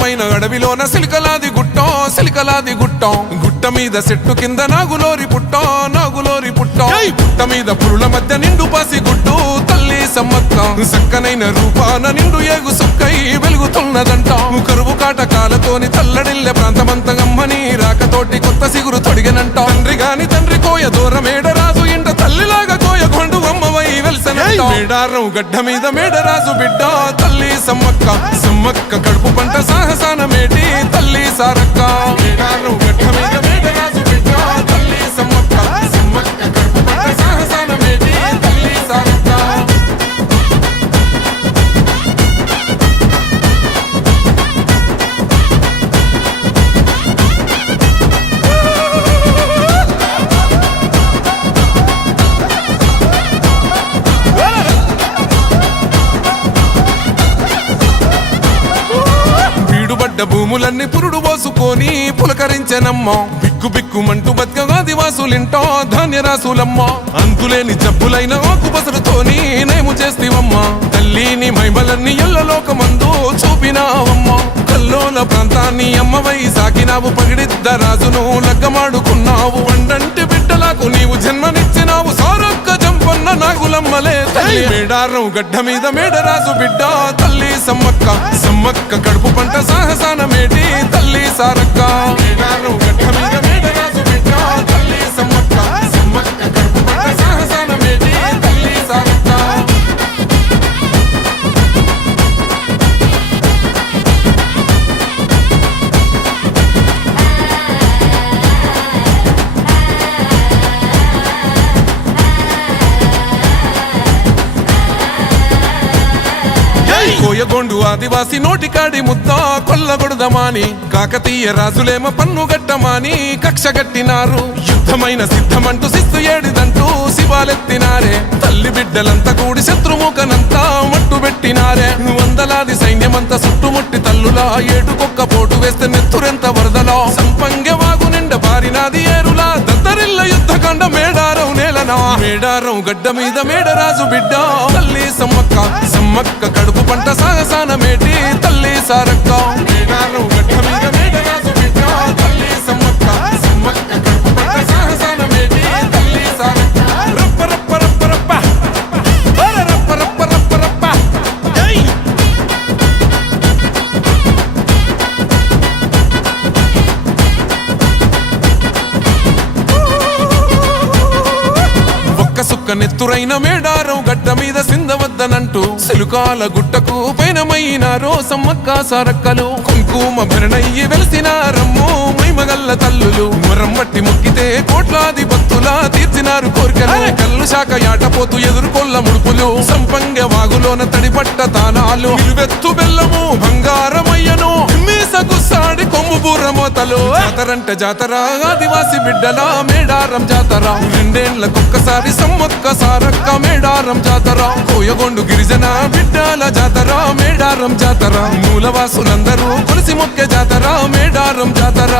దట్టమైన అడవిలోన సిలికలాది గుట్టం సిలికలాది గుట్టం. గుట్ట మీద చెట్టు కింద నాగులోరి పుట్టం నాగులోరి పుట్టం. పుట్ట మీద పురుల మధ్య నిండు పాసి గుట్టు తల్లి సమ్మక్క. సక్కనైన రూపాన నిండు ఏగు సుక్కై వెలుగుతున్నదంట. కరువు కాటకాలతోని తల్లడిల్లె ప్రాంతమంత గమ్మని రాకతోటి కొత్త సిగురు తొడిగనంట. తండ్రి గాని తండ్రి కోయ దూరమేడ వెలిసనంట మేడారం గడ్డ మీద మేడరాజు బిడ్డ తల్లి సమ్మక్క సమ్మక్క కడుపు పంట సాహసాన మేటి తల్లి సారక్క. బీడుబడ్డ భూములన్నీ పురుడు పోసుకొని పులకరించెనమ్మ. బిక్కు బిక్కుమంటూ బతుకగా దివాసులింటో ధాన్యరాసులమ్మ అంతులేని జబ్బులైన ఆకుపసరుతోని నేము చేస్తివమ్మ. తల్లిని మహిమలన్నీ ఎల్లలోకమందు చూపినావమ్మా. కల్లోల ప్రాంతాన్ని అమ్మవై సాకినావు పగిడిద్ద రాజును లగ్గమాడుకున్నావు. వండంటి బిడ్డలకు నీవు జన్మనిచ్చినావు. సారొక్క జంపన్న నాగులమ్మలే తల్లి. మేడారం గడ్డ మీద మేడరాజు బిడ్డ తల్లి సమ్మక్క. సమ్మ తల్లి కోయగొండు ఆదివాసి నోటికాడి ముద్ద కొల్లగొడదమాని. కాకతీయ రాజులేమ పన్ను గట్టమాని. కక్ష గట్టినారు. యుద్ధమైన సిద్ధమంటూ సిత్తు ఏడిదంటూ శివాలెత్తినారే. తల్లి బిడ్డలంతా కూడి శత్రుముఖనంతా మట్టు పెట్టినారే. వందలాది సైన్యమంతా చుట్టుముట్టి తల్లులా. ఏటుకొక్క పోటు వేస్తే నెత్తురెంత వరదలా. సంపంగె వాగు నిండ బారినాది ఏ మేడారం. మేడారం గడ్డ మీద మేడరాజు బిడ్డ. తల్లి సమ్మక్క సమ్మక్క కడుపు పంట సాగసాన మేటి. తల్లి సారక్క. నెత్తురైన మేడారం గడ్డ మీద సిందవద్దనంటూ సిలుకాల గుట్టకు పైనమైనారో సమ్మక్క సారక్కలు కుంకుమ భరణయ్యి వెలిసినారమ్ము మైమగల్ల తల్లులు. మరమ్మట్టి మొక్కితే కోట్లాది భక్తులా తీర్చినారు కోరికలు. కల్లు శాఖ యాటపోతూ ఎదుర్కొల్ల ముడుపులు. సంపంగ వాగులోన తడిపట్ట తానాలు. నిలువెత్తు బెల్లము సాడి కొమ్ము బూరమోతలు జాతరంట జాతర ఆదివాసి బిడ్డల మేడారం జాతర. రెండేళ్ళకొక్కసారి సమ్మొక్క సారక్క మేడారం జాతర. కోయగొండు గిరిజన బిడ్డల జాతర మేడారం జాతర. మూలవాసులందరూ కొలిసి మొక్కే జాతర మేడారం జాతర.